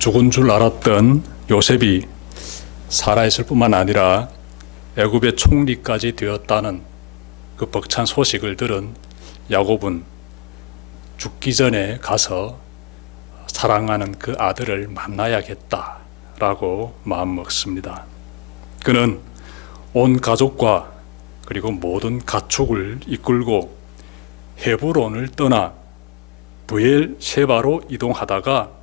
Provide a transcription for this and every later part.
죽은 줄 알았던 요셉이 살아있을 뿐만 아니라 애굽의 총리까지 되었다는 그 벅찬 소식을 들은 야곱은 죽기 전에 가서 사랑하는 그 아들을 만나야겠다라고 마음먹습니다. 그는 온 가족과 그리고 모든 가축을 이끌고 헤브론을 떠나 브엘셰바로 이동하다가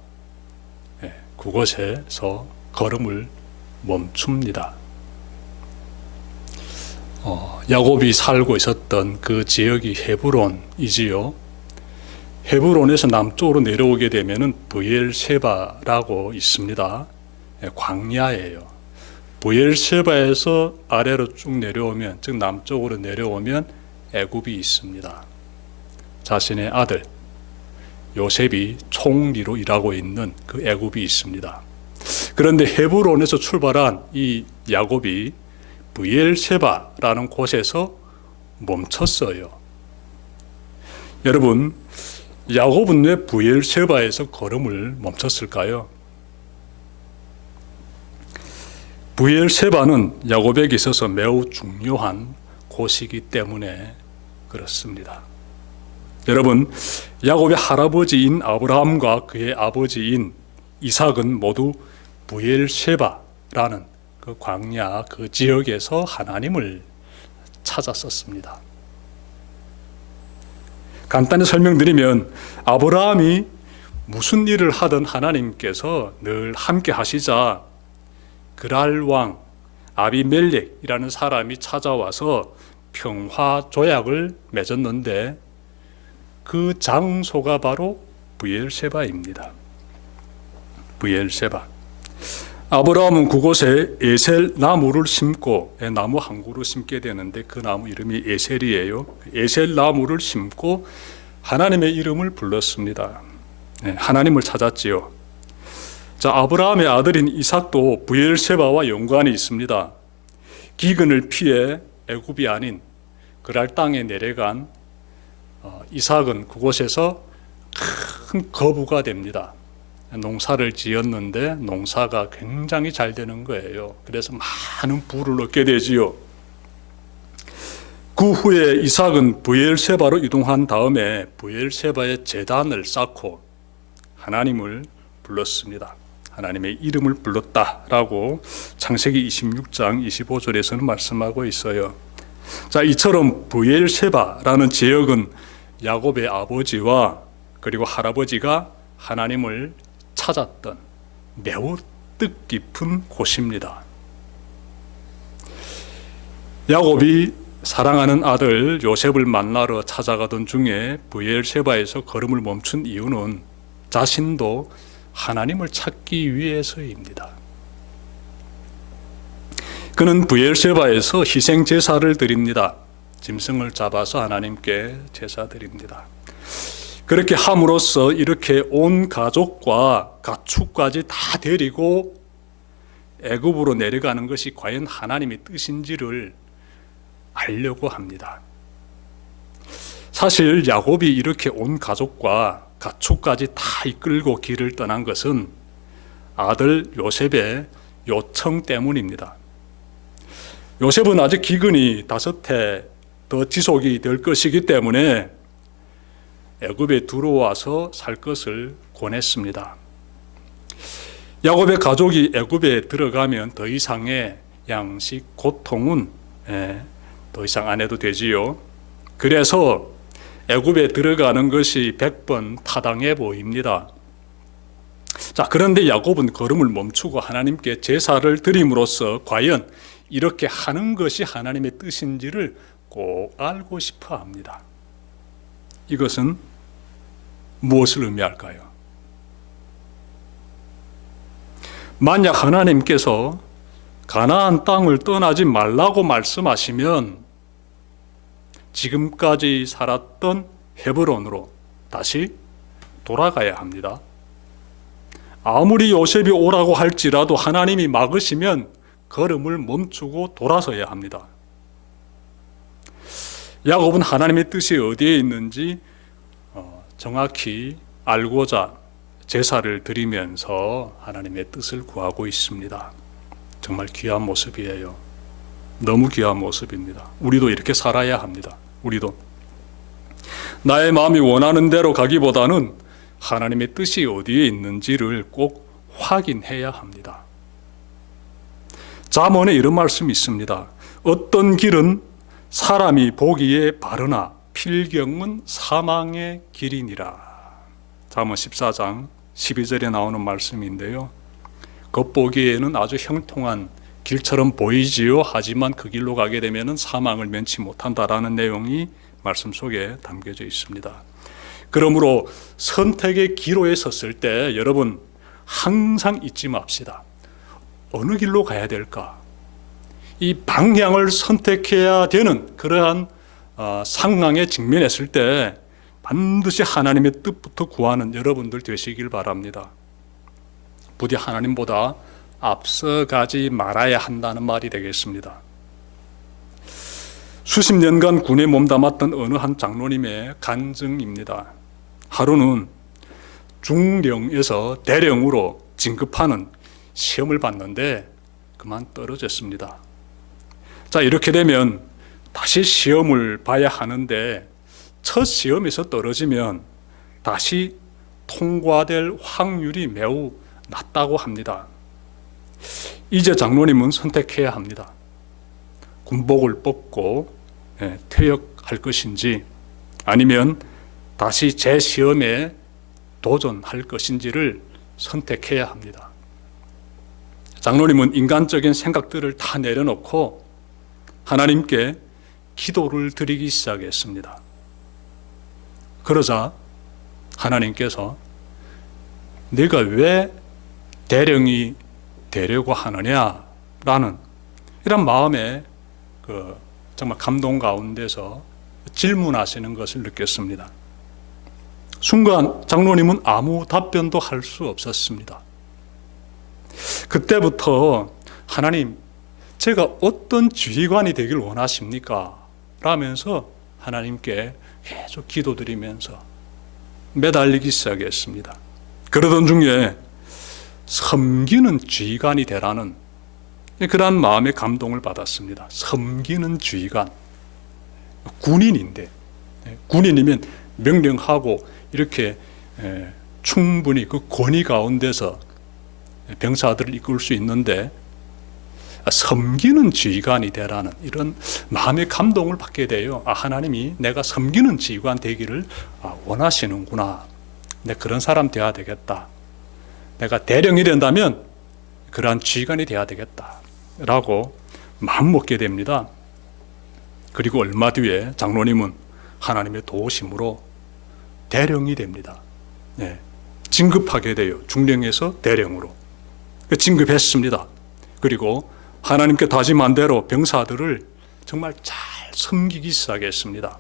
그곳에서 걸음을 멈춥니다. 야곱이 살고 있었던 그 지역이 헤브론이지요. 헤브론에서 남쪽으로 내려오게 되면은 브엘셰바라고 있습니다. 광야예요. 브엘셰바에서 아래로 쭉 내려오면, 즉 남쪽으로 내려오면 애굽이 있습니다. 자신의 아들 요셉이 총리로 일하고 있는 그 애굽이 있습니다. 그런데 헤브론에서 출발한 이 야곱이 브엘셰바라는 곳에서 멈췄어요. 여러분, 야곱은 왜 브엘셰바에서 걸음을 멈췄을까요? 브엘셰바는 야곱에게 있어서 매우 중요한 곳이기 때문에 그렇습니다. 여러분, 야곱의 할아버지인 아브라함과 그의 아버지인 이삭은 모두 브엘셰바라는 그 광야 그 지역에서 하나님을 찾았었습니다. 간단히 설명드리면 아브라함이 무슨 일을 하든 하나님께서 늘 함께 하시자 그랄 왕 아비멜렉이라는 사람이 찾아와서 평화 조약을 맺었는데 그 장소가 바로 브엘셰바입니다. 브엘셰바. 아브라함은 그곳에 에셀 나무를 심고, 나무 한 그루 심게 되는데 그 나무 이름이 에셀이에요. 에셀 나무를 심고 하나님의 이름을 불렀습니다. 하나님을 찾았지요. 자, 아브라함의 아들인 이삭도 브엘셰바와 연관이 있습니다. 기근을 피해 애굽이 아닌 그랄 땅에 내려간 이삭은 그곳에서 큰 거부가 됩니다. 농사를 지었는데 농사가 굉장히 잘 되는 거예요. 그래서 많은 부를 얻게 되지요. 그 후에 이삭은 브엘셰바로 이동한 다음에 브엘셰바의 제단을 쌓고 하나님을 불렀습니다. 하나님의 이름을 불렀다라고 창세기 26장 25절에서는 말씀하고 있어요. 자, 이처럼 브엘셰바라는 지역은 야곱의 아버지와 그리고 할아버지가 하나님을 찾았던 매우 뜻깊은 곳입니다. 야곱이 사랑하는 아들 요셉을 만나러 찾아가던 중에 브엘셰바에서 걸음을 멈춘 이유는 자신도 하나님을 찾기 위해서입니다. 그는 브엘셰바에서 희생 제사를 드립니다. 짐승을 잡아서 하나님께 제사 드립니다. 그렇게 함으로써 이렇게 온 가족과 가축까지 다 데리고 애굽으로 내려가는 것이 과연 하나님의 뜻인지를 알려고 합니다. 사실 야곱이 이렇게 온 가족과 가축까지 다 이끌고 길을 떠난 것은 아들 요셉의 요청 때문입니다. 요셉은 아직 기근이 5해 더 지속이 될 것이기 때문에 애굽에 들어와서 살 것을 권했습니다. 야곱의 가족이 애굽에 들어가면 더 이상의 양식 고통은 더 이상 안 해도 되지요. 그래서 애굽에 들어가는 것이 100번 타당해 보입니다. 자, 그런데 야곱은 걸음을 멈추고 하나님께 제사를 드림으로써 과연 이렇게 하는 것이 하나님의 뜻인지를 꼭 알고 싶어 합니다. 이것은 무엇을 의미할까요? 만약 하나님께서 가나안 땅을 떠나지 말라고 말씀하시면 지금까지 살았던 헤브론으로 다시 돌아가야 합니다. 아무리 요셉이 오라고 할지라도 하나님이 막으시면 걸음을 멈추고 돌아서야 합니다. 야곱은 하나님의 뜻이 어디에 있는지 정확히 알고자 제사를 드리면서 하나님의 뜻을 구하고 있습니다. 정말 귀한 모습이에요. 너무 귀한 모습입니다. 우리도 이렇게 살아야 합니다. 우리도 나의 마음이 원하는 대로 가기보다는 하나님의 뜻이 어디에 있는지를 꼭 확인해야 합니다. 잠언에 이런 말씀이 있습니다. 어떤 길은 사람이 보기에 바르나 필경은 사망의 길이니라. 잠언 14장 12절에 나오는 말씀인데요. 겉보기에는 아주 형통한 길처럼 보이지요. 하지만 그 길로 가게 되면 사망을 면치 못한다라는 내용이 말씀 속에 담겨져 있습니다. 그러므로 선택의 기로에 섰을 때 여러분 항상 잊지 맙시다. 어느 길로 가야 될까? 이 방향을 선택해야 되는 그러한 상황에 직면했을 때 반드시 하나님의 뜻부터 구하는 여러분들 되시길 바랍니다. 부디 하나님보다 앞서가지 말아야 한다는 말이 되겠습니다. 수십 년간 군에 몸담았던 어느 한 장로님의 간증입니다. 하루는 중령에서 대령으로 진급하는 시험을 봤는데 그만 떨어졌습니다. 자, 이렇게 되면 다시 시험을 봐야 하는데 첫 시험에서 떨어지면 다시 통과될 확률이 매우 낮다고 합니다. 이제 장로님은 선택해야 합니다. 군복을 벗고 퇴역할 것인지 아니면 다시 재시험에 도전할 것인지를 선택해야 합니다. 장로님은 인간적인 생각들을 다 내려놓고 하나님께 기도를 드리기 시작했습니다. 그러자 하나님께서 내가 왜 대령이 되려고 하느냐라는 이런 마음에 정말 감동 가운데서 질문하시는 것을 느꼈습니다. 순간 장로님은 아무 답변도 할 수 없었습니다. 그때부터 하나님, 제가 어떤 지휘관이 되길 원하십니까? 라면서 하나님께 계속 기도드리면서 매달리기 시작했습니다. 그러던 중에 섬기는 지휘관이 되라는 그러한 마음의 감동을 받았습니다. 섬기는 지휘관, 군인인데 군인이면 명령하고 이렇게 충분히 그 권위 가운데서 병사들을 이끌 수 있는데 섬기는 지휘관이 되라는 이런 마음의 감동을 받게 돼요. 하나님이 내가 섬기는 지휘관 되기를 원하시는구나. 내가 그런 사람 되어야 되겠다. 내가 대령이 된다면 그러한 지휘관이 되어야 되겠다 라고 마음먹게 됩니다. 그리고 얼마 뒤에 장로님은 하나님의 도우심으로 대령이 됩니다. 진급하게 돼요. 중령에서 대령으로 진급했습니다. 그리고 하나님께 다짐한 대로 병사들을 정말 잘 섬기기 시작했습니다.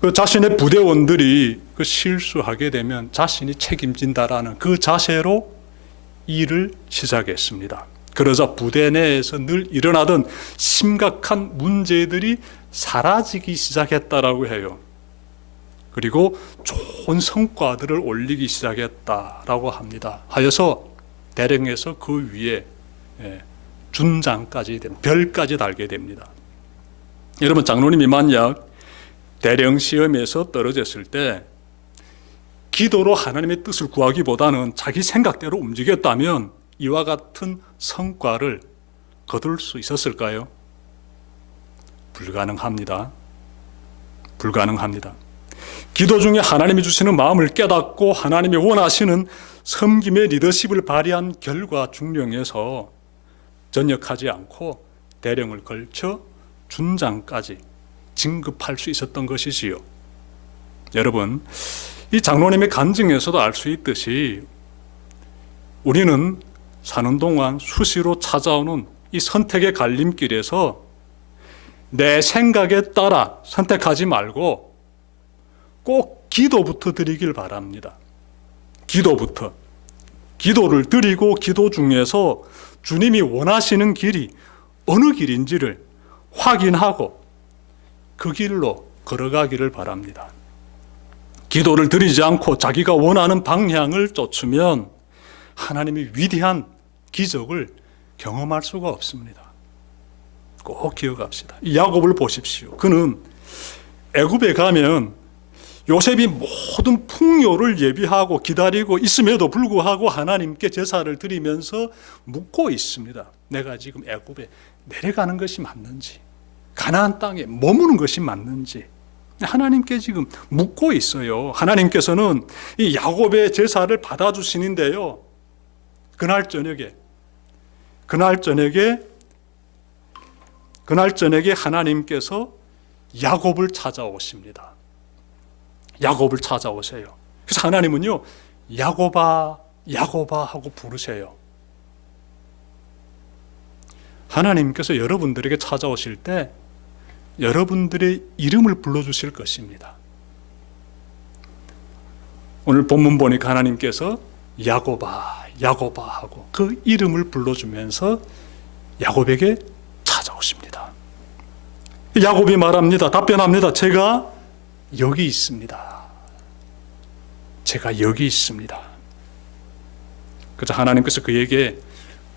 그 자신의 부대원들이 실수하게 되면 자신이 책임진다라는 그 자세로 일을 시작했습니다. 그러자 부대 내에서 늘 일어나던 심각한 문제들이 사라지기 시작했다라고 해요. 그리고 좋은 성과들을 올리기 시작했다라고 합니다. 하여서 대령에서 그 위에 준장까지 별까지 달게 됩니다. 여러분, 장로님이 만약 대령 시험에서 떨어졌을 때 기도로 하나님의 뜻을 구하기보다는 자기 생각대로 움직였다면 이와 같은 성과를 거둘 수 있었을까요? 불가능합니다. 불가능합니다. 기도 중에 하나님이 주시는 마음을 깨닫고 하나님이 원하시는 섬김의 리더십을 발휘한 결과 중령에서 전역하지 않고 대령을 걸쳐 준장까지 진급할 수 있었던 것이지요. 여러분, 이 장로님의 간증에서도 알 수 있듯이 우리는 사는 동안 수시로 찾아오는 이 선택의 갈림길에서 내 생각에 따라 선택하지 말고 꼭 기도부터 드리길 바랍니다. 기도부터. 기도를 드리고 기도 중에서 주님이 원하시는 길이 어느 길인지를 확인하고 그 길로 걸어가기를 바랍니다. 기도를 드리지 않고 자기가 원하는 방향을 쫓으면 하나님의 위대한 기적을 경험할 수가 없습니다. 꼭 기억합시다. 이 야곱을 보십시오. 그는 애굽에 가면 요셉이 모든 풍요를 예비하고 기다리고 있음에도 불구하고 하나님께 제사를 드리면서 묻고 있습니다. 내가 지금 애굽에 내려가는 것이 맞는지, 가나안 땅에 머무는 것이 맞는지 하나님께 지금 묻고 있어요. 하나님께서는 이 야곱의 제사를 받아주시는데요, 그날 저녁에 하나님께서 야곱을 찾아오십니다. 야곱을 찾아오세요. 그래서 하나님은요, 야곱아 야곱아 하고 부르세요. 하나님께서 여러분들에게 찾아오실 때 여러분들의 이름을 불러주실 것입니다. 오늘 본문 보니까 하나님께서 야곱아 야곱아 하고 그 이름을 불러주면서 야곱에게 찾아오십니다. 야곱이 말합니다. 답변합니다. 제가 여기 있습니다. 제가 여기 있습니다. 그래서 하나님께서 그에게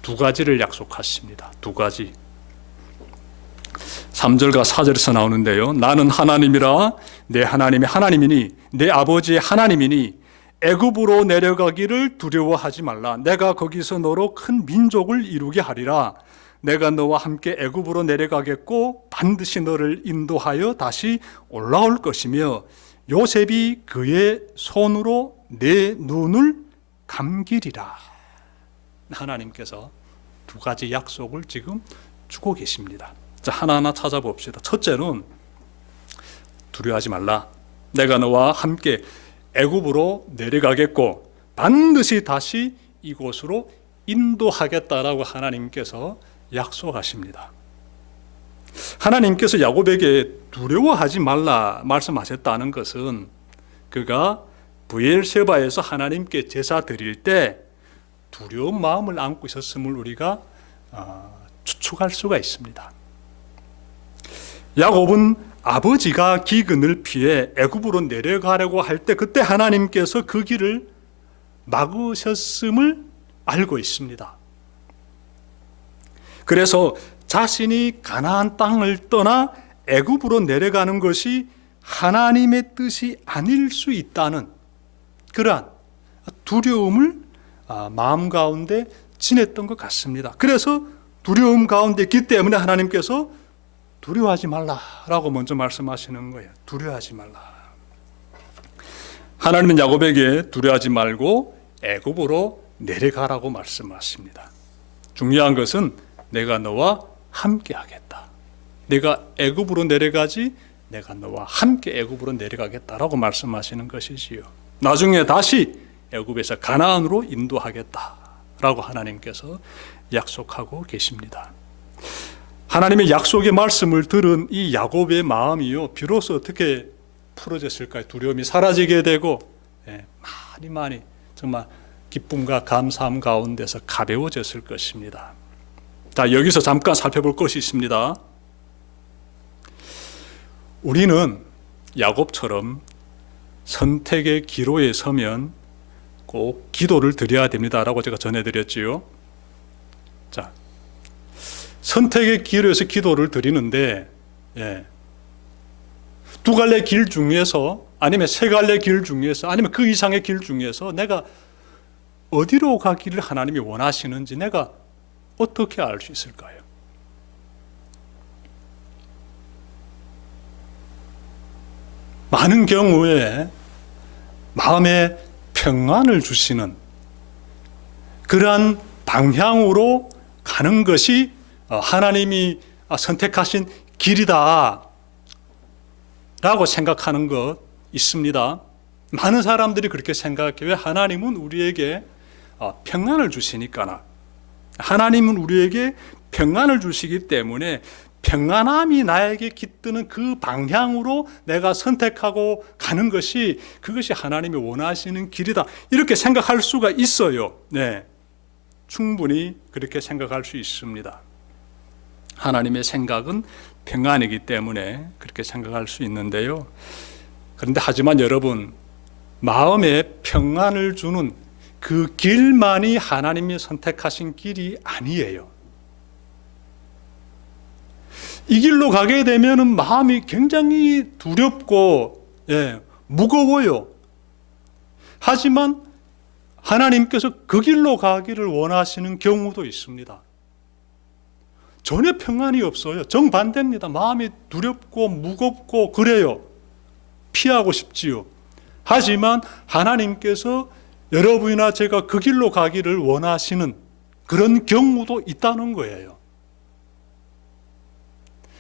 두 가지를 약속하십니다. 두 가지. 3절과 4절에서 나오는데요. 나는 하나님이라 내 하나님이 하나님이니 내 아버지의 하나님이니 애굽으로 내려가기를 두려워하지 말라. 내가 거기서 너로 큰 민족을 이루게 하리라. 내가 너와 함께 애굽으로 내려가겠고 반드시 너를 인도하여 다시 올라올 것이며 요셉이 그의 손으로 내 눈을 감기리라. 하나님께서 두 가지 약속을 지금 주고 계십니다. 자, 하나하나 찾아봅시다. 첫째는 두려워하지 말라. 내가 너와 함께 애굽으로 내려가겠고 반드시 다시 이곳으로 인도하겠다라고 하나님께서 약속하십니다. 하나님께서 야곱에게 두려워하지 말라 말씀하셨다는 것은 그가 브엘세바에서 하나님께 제사 드릴 때 두려운 마음을 안고 있었음을 우리가 추측할 수가 있습니다. 야곱은 아버지가 기근을 피해 애굽으로 내려가려고 할 때 그때 하나님께서 그 길을 막으셨음을 알고 있습니다. 그래서 자신이 가나안 땅을 떠나 애굽으로 내려가는 것이 하나님의 뜻이 아닐 수 있다는 그러한 두려움을 마음 가운데 지냈던 것 같습니다. 그래서 두려움 가운데 있기 때문에 하나님께서 두려워하지 말라라고 먼저 말씀하시는 거예요. 두려워하지 말라. 하나님은 야곱에게 두려워하지 말고 애굽으로 내려가라고 말씀하십니다. 중요한 것은 내가 너와 함께 하겠다. 내가 애굽으로 내려가지 내가 너와 함께 애굽으로 내려가겠다라고 말씀하시는 것이지요. 나중에 다시 애굽에서 가나안으로 인도하겠다라고 하나님께서 약속하고 계십니다. 하나님의 약속의 말씀을 들은 이 야곱의 마음이요, 비로소 어떻게 풀어졌을까요? 두려움이 사라지게 되고 많이 정말 기쁨과 감사함 가운데서 가벼워졌을 것입니다. 자, 여기서 잠깐 살펴볼 것이 있습니다. 우리는 야곱처럼 선택의 기로에 서면 꼭 기도를 드려야 됩니다라고 제가 전해드렸지요. 자, 선택의 기로에서 기도를 드리는데 두 갈래 길 중에서 아니면 세 갈래 길 중에서 아니면 그 이상의 길 중에서 내가 어디로 가기를 하나님이 원하시는지 내가 어떻게 알 수 있을까요? 많은 경우에 마음에 평안을 주시는 그러한 방향으로 가는 것이 하나님이 선택하신 길이다 라고 생각하는 것 있습니다. 많은 사람들이 그렇게 생각해요. 왜? 하나님은 우리에게 평안을 주시니까. 하나님은 우리에게 평안을 주시기 때문에 평안함이 나에게 깃드는 그 방향으로 내가 선택하고 가는 것이 그것이 하나님이 원하시는 길이다. 이렇게 생각할 수가 있어요. 네, 충분히 그렇게 생각할 수 있습니다. 하나님의 생각은 평안이기 때문에 그렇게 생각할 수 있는데요. 그런데 하지만 여러분, 마음에 평안을 주는 그 길만이 하나님이 선택하신 길이 아니에요. 이 길로 가게 되면 마음이 굉장히 두렵고 무거워요. 하지만 하나님께서 그 길로 가기를 원하시는 경우도 있습니다. 전혀 평안이 없어요. 정반대입니다. 마음이 두렵고 무겁고 그래요. 피하고 싶지요. 하지만 하나님께서 여러분이나 제가 그 길로 가기를 원하시는 그런 경우도 있다는 거예요.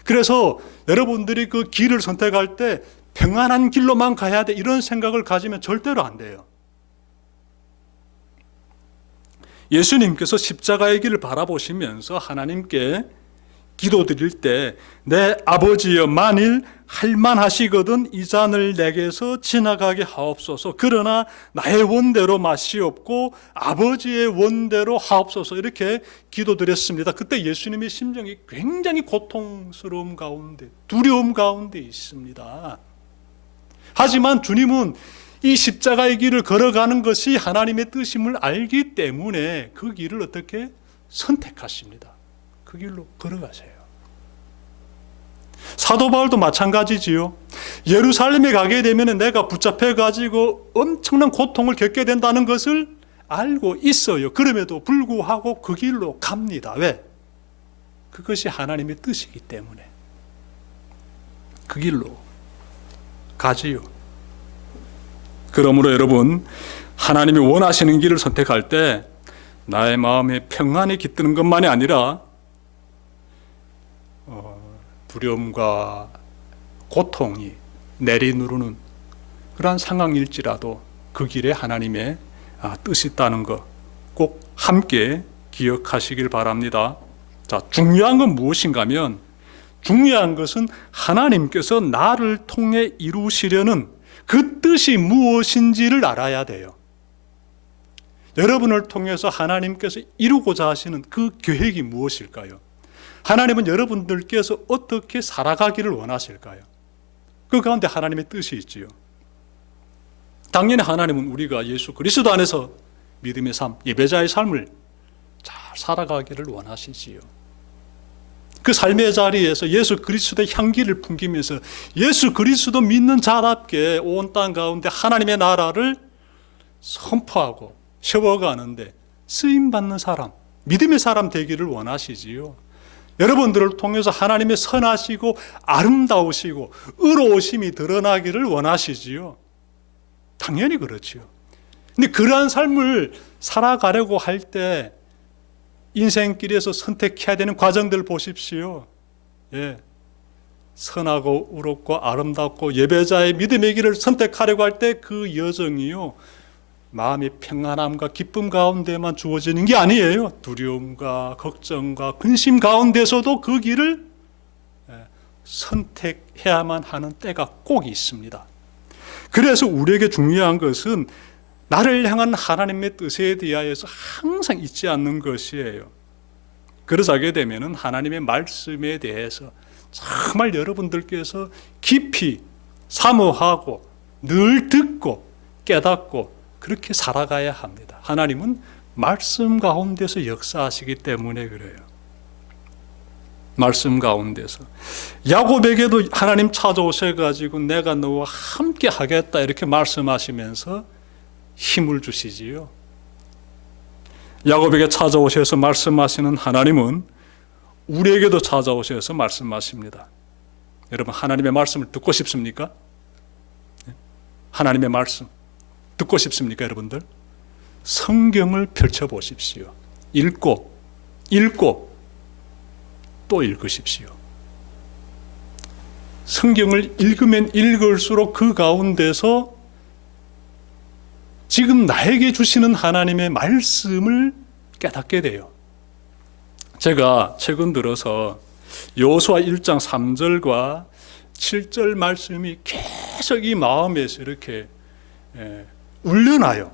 그래서 여러분들이 그 길을 선택할 때 평안한 길로만 가야 돼 이런 생각을 가지면 절대로 안 돼요. 예수님께서 십자가의 길을 바라보시면서 하나님께 기도드릴 때 내 아버지여 만일 할만하시거든 이 잔을 내게서 지나가게 하옵소서. 그러나 나의 원대로 마시옵고 아버지의 원대로 하옵소서. 이렇게 기도드렸습니다. 그때 예수님의 심정이 굉장히 고통스러움 가운데 두려움 가운데 있습니다. 하지만 주님은 이 십자가의 길을 걸어가는 것이 하나님의 뜻임을 알기 때문에 그 길을 어떻게 선택하십니다. 그 길로 걸어가세요. 사도 바울도 마찬가지지요. 예루살렘에 가게 되면 내가 붙잡혀 가지고 엄청난 고통을 겪게 된다는 것을 알고 있어요. 그럼에도 불구하고 그 길로 갑니다. 왜? 그것이 하나님의 뜻이기 때문에 그 길로 가지요. 그러므로 여러분, 하나님이 원하시는 길을 선택할 때 나의 마음에 평안이 깃드는 것만이 아니라 두려움과 고통이 내리누르는 그러한 상황일지라도 그 길에 하나님의 뜻이 있다는 것 꼭 함께 기억하시길 바랍니다. 자, 중요한 건 무엇인가 하면 중요한 것은 하나님께서 나를 통해 이루시려는 그 뜻이 무엇인지를 알아야 돼요. 여러분을 통해서 하나님께서 이루고자 하시는 그 계획이 무엇일까요? 하나님은 여러분들께서 어떻게 살아가기를 원하실까요? 그 가운데 하나님의 뜻이 있지요. 당연히 하나님은 우리가 예수 그리스도 안에서 믿음의 삶, 예배자의 삶을 잘 살아가기를 원하시지요. 그 삶의 자리에서 예수 그리스도의 향기를 풍기면서 예수 그리스도 믿는 자답게 온 땅 가운데 하나님의 나라를 선포하고 세워가는데 쓰임받는 사람, 믿음의 사람 되기를 원하시지요. 여러분들을 통해서 하나님의 선하시고 아름다우시고 의로우심이 드러나기를 원하시지요. 당연히 그렇지요. 근데 그러한 삶을 살아가려고 할 때 인생길에서 선택해야 되는 과정들 보십시오. 선하고 의롭고 아름답고 예배자의 믿음의 길을 선택하려고 할 때 그 여정이요, 마음의 평안함과 기쁨 가운데만 주어지는 게 아니에요. 두려움과 걱정과 근심 가운데서도 그 길을 선택해야만 하는 때가 꼭 있습니다. 그래서 우리에게 중요한 것은 나를 향한 하나님의 뜻에 대하여서 항상 잊지 않는 것이에요. 그러자게 되면 하나님의 말씀에 대해서 정말 여러분들께서 깊이 사모하고 늘 듣고 깨닫고 그렇게 살아가야 합니다. 하나님은 말씀 가운데서 역사하시기 때문에 그래요. 말씀 가운데서 야곱에게도 하나님 찾아오셔가지고 내가 너와 함께 하겠다 이렇게 말씀하시면서 힘을 주시지요. 야곱에게 찾아오셔서 말씀하시는 하나님은 우리에게도 찾아오셔서 말씀하십니다. 여러분, 하나님의 말씀을 듣고 싶습니까? 하나님의 말씀 듣고 싶습니까, 여러분들? 성경을 펼쳐보십시오. 읽고 또 읽으십시오. 성경을 읽으면 읽을수록 그 가운데서 지금 나에게 주시는 하나님의 말씀을 깨닫게 돼요. 제가 최근 들어서 여호수아 1장 3절과 7절 말씀이 계속 이 마음에서 이렇게 울려나요.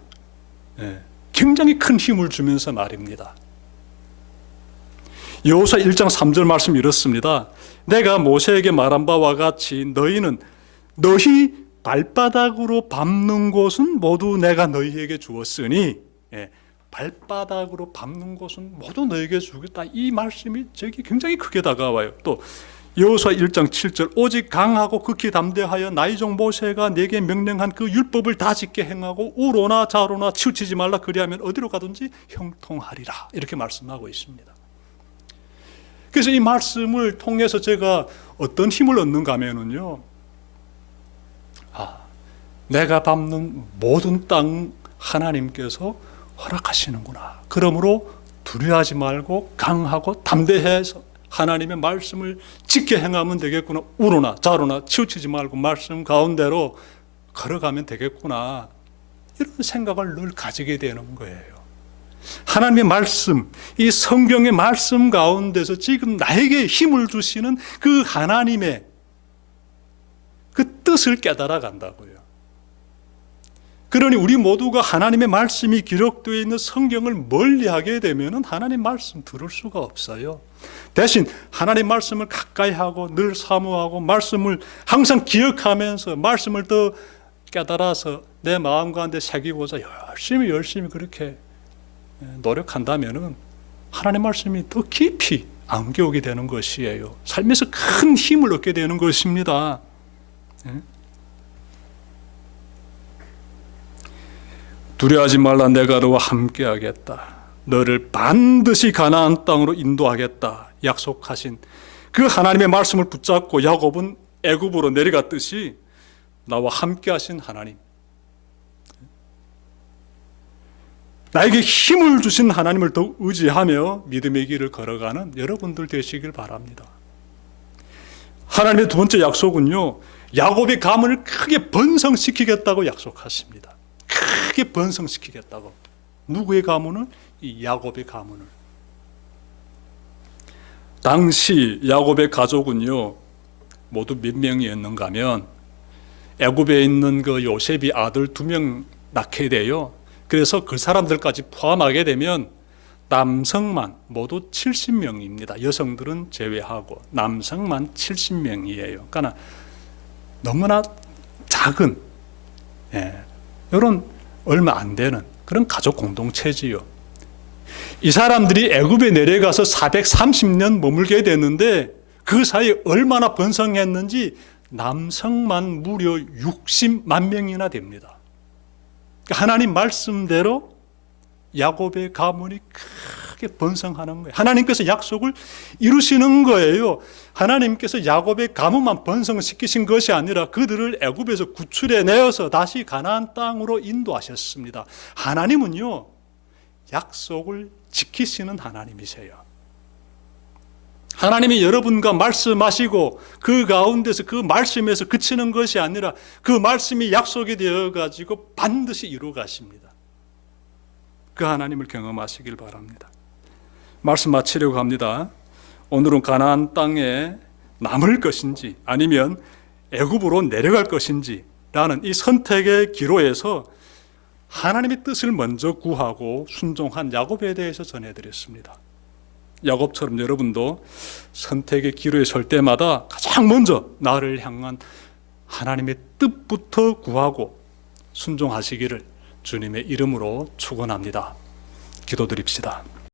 굉장히 큰 힘을 주면서 말입니다. 여호수아 1장 3절 말씀 이렇습니다. 내가 모세에게 말한 바와 같이 너희 발바닥으로 밟는 곳은 모두 내가 너희에게 주었으니 발바닥으로 밟는 곳은 모두 너희에게 주겠다. 이 말씀이 저기 굉장히 크게 다가와요. 또 여호수아 1장 7절 오직 강하고 극히 담대하여 나의 종 모세가 내게 명령한 그 율법을 다 지켜 행하고 우로나 좌로나 치우치지 말라 그리하면 어디로 가든지 형통하리라. 이렇게 말씀하고 있습니다. 그래서 이 말씀을 통해서 제가 어떤 힘을 얻는가 하면요, 내가 밟는 모든 땅 하나님께서 허락하시는구나. 그러므로 두려워하지 말고 강하고 담대해서 하나님의 말씀을 지켜 행하면 되겠구나. 우로나 좌로나 치우치지 말고 말씀 가운데로 걸어가면 되겠구나. 이런 생각을 늘 가지게 되는 거예요. 하나님의 말씀, 이 성경의 말씀 가운데서 지금 나에게 힘을 주시는 그 하나님의 그 뜻을 깨달아 간다고요. 그러니 우리 모두가 하나님의 말씀이 기록되어 있는 성경을 멀리하게 되면 하나님 말씀 들을 수가 없어요. 대신 하나님 말씀을 가까이 하고 늘 사모하고 말씀을 항상 기억하면서 말씀을 더 깨달아서 내 마음 가운데 새기고자 열심히 그렇게 노력한다면 하나님 말씀이 더 깊이 안겨오게 되는 것이에요. 삶에서 큰 힘을 얻게 되는 것입니다. 두려워하지 말라. 내가 너와 함께하겠다. 너를 반드시 가나안 땅으로 인도하겠다. 약속하신 그 하나님의 말씀을 붙잡고 야곱은 애굽으로 내려갔듯이 나와 함께하신 하나님, 나에게 힘을 주신 하나님을 더욱 의지하며 믿음의 길을 걸어가는 여러분들 되시길 바랍니다. 하나님의 두 번째 약속은요, 야곱의 가문을 크게 번성시키겠다고 약속하십니다. 크게 번성시키겠다고. 누구의 가문을? 이 야곱의 가문을. 당시 야곱의 가족은요 모두 몇 명이었는가 하면 애굽에 있는 그 요셉이 아들 2명 낳게 돼요. 그래서 그 사람들까지 포함하게 되면 남성만 모두 70명입니다. 여성들은 제외하고 남성만 70명이에요. 그러니까 너무나 작은 이런 얼마 안 되는 그런 가족 공동체지요. 이 사람들이 애굽에 내려가서 430년 머물게 됐는데 그 사이에 얼마나 번성했는지 남성만 무려 60만 명이나 됩니다. 하나님 말씀대로 야곱의 가문이 크게 번성하는 거예요. 하나님께서 약속을 이루시는 거예요. 하나님께서 야곱의 가문만 번성시키신 것이 아니라 그들을 애굽에서 구출해내어서 다시 가나안 땅으로 인도하셨습니다. 하나님은요 약속을 지키시는 하나님이세요. 하나님이 여러분과 말씀하시고 그 가운데서 그 말씀에서 그치는 것이 아니라 그 말씀이 약속이 되어가지고 반드시 이루어 가십니다. 그 하나님을 경험하시길 바랍니다. 말씀 마치려고 합니다. 오늘은 가나안 땅에 남을 것인지 아니면 애굽으로 내려갈 것인지 라는 이 선택의 기로에서 하나님의 뜻을 먼저 구하고 순종한 야곱에 대해서 전해드렸습니다. 야곱처럼 여러분도 선택의 기로에 설 때마다 가장 먼저 나를 향한 하나님의 뜻부터 구하고 순종하시기를 주님의 이름으로 축원합니다. 기도드립시다.